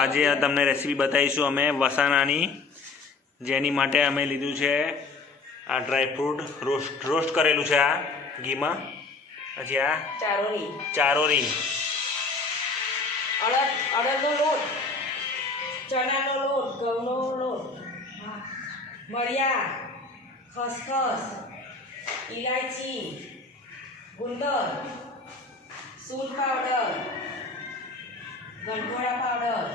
આજે તમને રેસીપી બતાવીશું અમે વસાણાની, જેની માટે અમે લીધું છે આ ડ્રાયફ્રૂટ રોસ્ટ કરેલું છે આ ઘીમાં. પછી આ ચારોરી, અડદનો લોટ, ચણાનો લોટ, ઘઉંનો લોટ, મળિયા, ખસખસ, ઇલાયચી, ગુંદર, સૂંઠ પાવડર, ગંઠોડા પાવડર,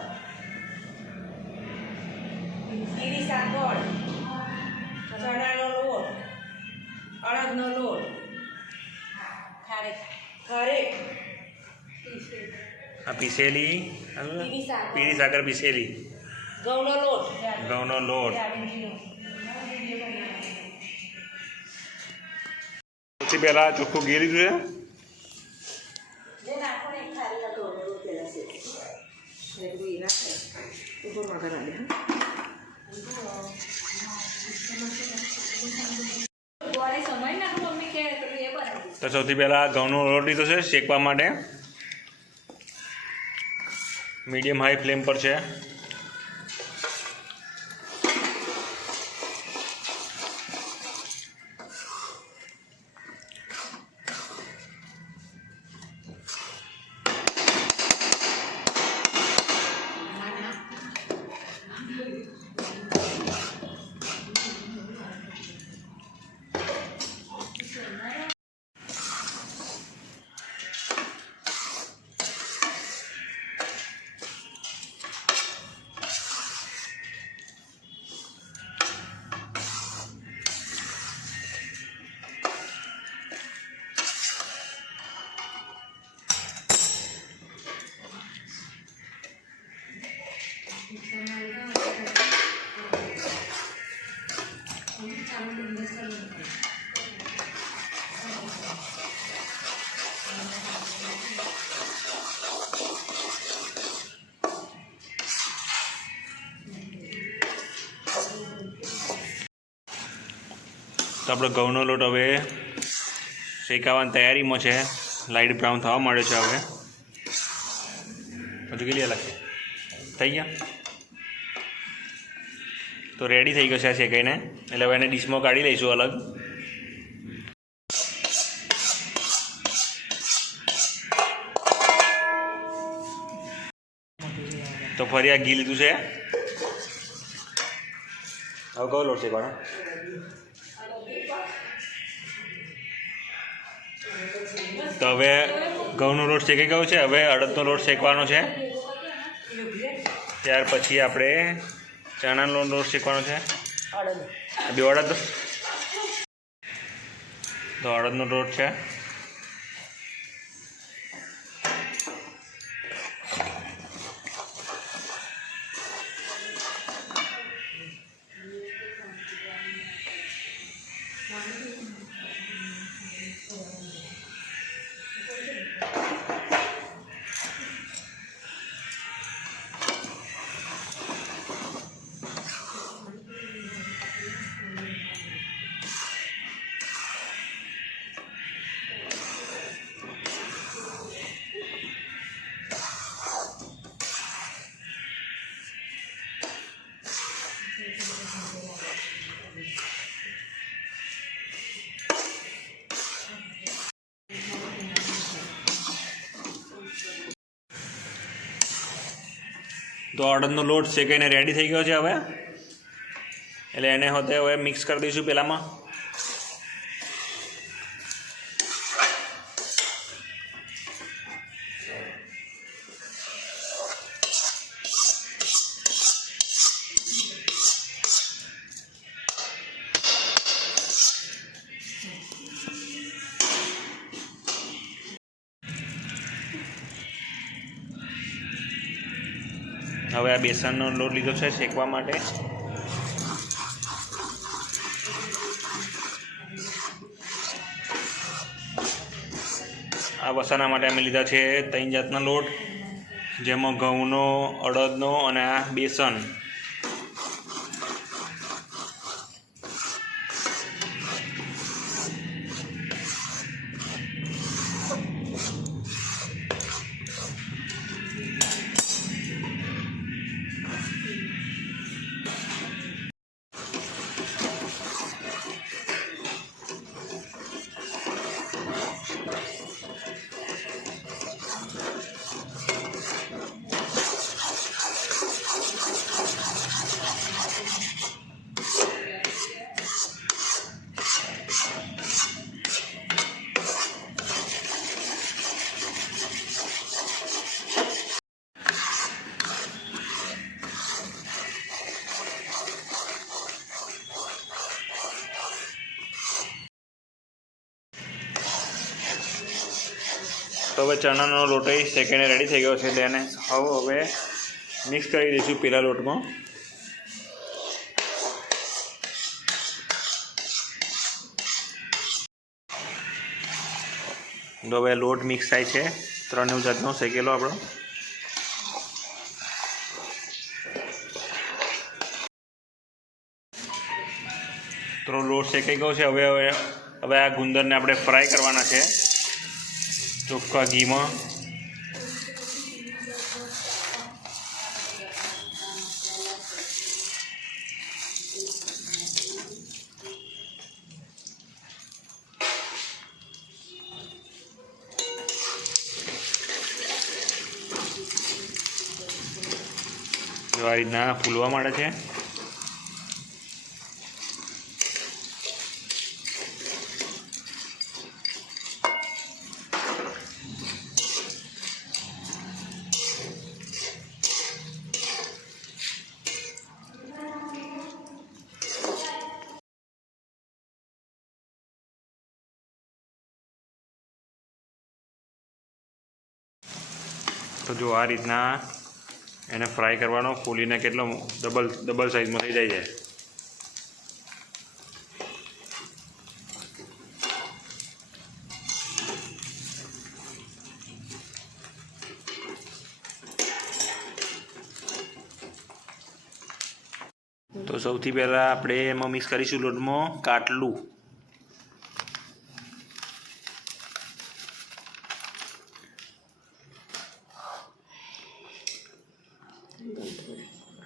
ગીરી સાકર, ચણાનો લોટ, અડદનો લોટ, ખારેક, આ પીસેલી પીળી સાકર પીસેલી, ઘઉંનો લોટ, સૌથી પહેલાં ચોખ્ખું ઘી લીધું છે. તો સૌથી પહેલાં ઘઉંનો લોટ લીધો છે શેકવા માટે. મીડિયમ હાઈ ફ્લેમ પર છે. તો આપણો ઘઉંનો લોટ હવે શેકાવાની તૈયારીમાં છે. લાઇટ બ્રાઉન થવા માંડ્યો છે. હવે હજુ કેટલી અલગ થઈ ગયા તો રેડી થઈ ગયો છે આ શેકાઈને. એટલે હવે એને ડીશમાં કાઢી લઈશું અલગ. તો ફરી આ ઘી લીધું છે. હવે કયો લોટ શેકવાનો? તો હવે ઘઉંનો લોટ શેકાઈ ગયો છે. હવે અડદનો લોટ શેકવાનો છે. ત્યાર પછી આપણે ચણાનો લોટ શેકવાનો છે. બે અડદ, તો અડદનો લોટ છે. તો અડદનો લોટ શેકાઈને રેડી થઈ ગયો છે હવે. એટલે એને હવે મિક્સ કરી દઈશું પહેલાંમાં. હવે આ બેસનનો લોટ લીધો છે શેકવા માટે. આ વસાણા માટે અમે લીધા છે 3 જાતના લોટ, જેમાં ઘઉંનો, અડદનો અને આ બેસન. તો હવે ચણાનો લોટ શેકાઈને રેડી થઈ ગયો છે એટલે એને હવે મિક્સ કરી દઈશું પેલા લોટમાં. તો હવે લોટ મિક્સ થાય છે ત્રણેય જાતનો શેકેલો આપણો. તો લોટ શેકાઈ ગયો છે. હવે આ ગુંદરને આપણે ફ્રાય કરવાના છે ચોખ્ખા ઘીમાં. જો આ રીતના ફૂલવા માંડે છે. તો જો આ રીતના એને ફ્રાય કરવાનો, ફૂલીને કેટલો ડબલ સાઇઝમાં થઈ જાય છે. તો સૌથી પહેલાં આપણે એમાં મિક્સ કરીશું લોટમાં કાટલું.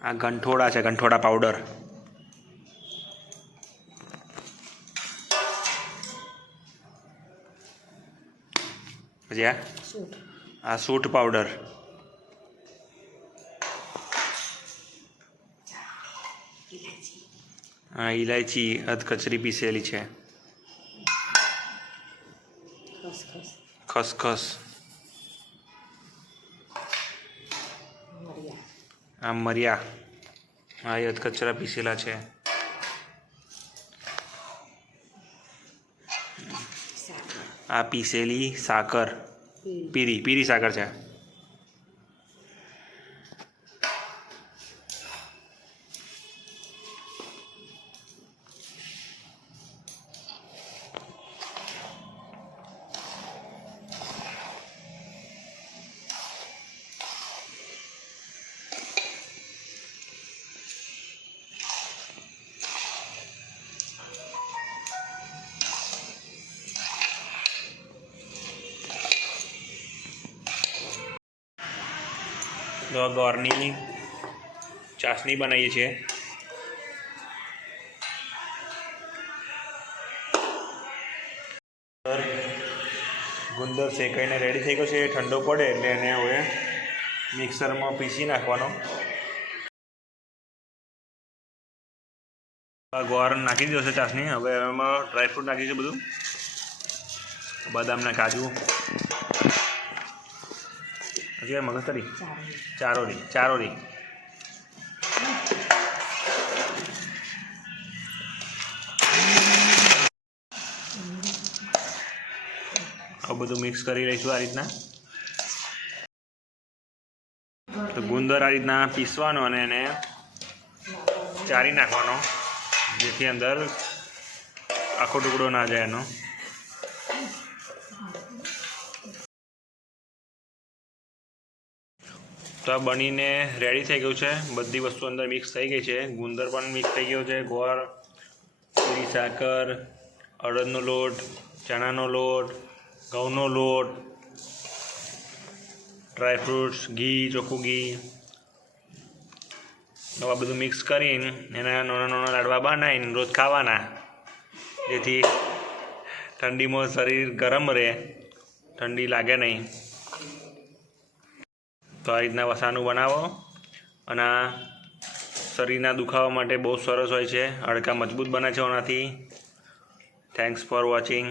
આ ગંઠોડા છે, ગંઠોડા પાવડર. પછી આ સૂંઠ પાવડર. હા, ઇલાયચી અધકચરી પીસેલી છે. ખસખસ. આ મરિયા. હા, એ અધકચરા પીસેલા છે. આ પીસેલી સાકર, પીરી સાકર છે. તો ગોળની ચાસણી બનાવીએ છીએ. ગુંદર શેકાઈને રેડી થઈ ગયો છે. ઠંડો પડે એટલે એને હવે મિક્સરમાં પીસી નાખવાનો. ગોળ નાખી દીધો છે ચાસણી. હવે એમાં ડ્રાયફ્રૂટ નાખીશું બધું, બદામ ને કાજુ, હજી મગજતરી, ચારોરી. આ બધું મિક્સ કરી લઈશું આ રીતના. તો ગુંદર આ રીતના પીસવાનો અને એને ચારી નાખવાનો, જેથી અંદર આખો ટુકડો ના જાય એનો. તો આ બનીને રેડી થઈ ગયું છે. બધી વસ્તુ અંદર મિક્સ થઈ ગઈ છે. ગુંદર પણ મિક્સ થઈ ગયો છે, ગોળ, પૂરી સાકર, અડદનો લોટ, ચણાનો લોટ, ઘઉંનો લોટ, ડ્રાયફ્રૂટ્સ, ઘી, ચોખ્ખું ઘી. આ બધું મિક્સ કરીને એના નાના લાડવા બનાવીને રોજ ખાવાના, જેથી ઠંડીમાં શરીર ગરમ રહે, ઠંડી લાગે નહીં. તો આ રીતના વસાનું બનાવો અને શરીરના દુખાવા માટે બહુ સરસ હોય છે. હાડકાં મજબૂત બને છે આનાથી. Thanks for watching.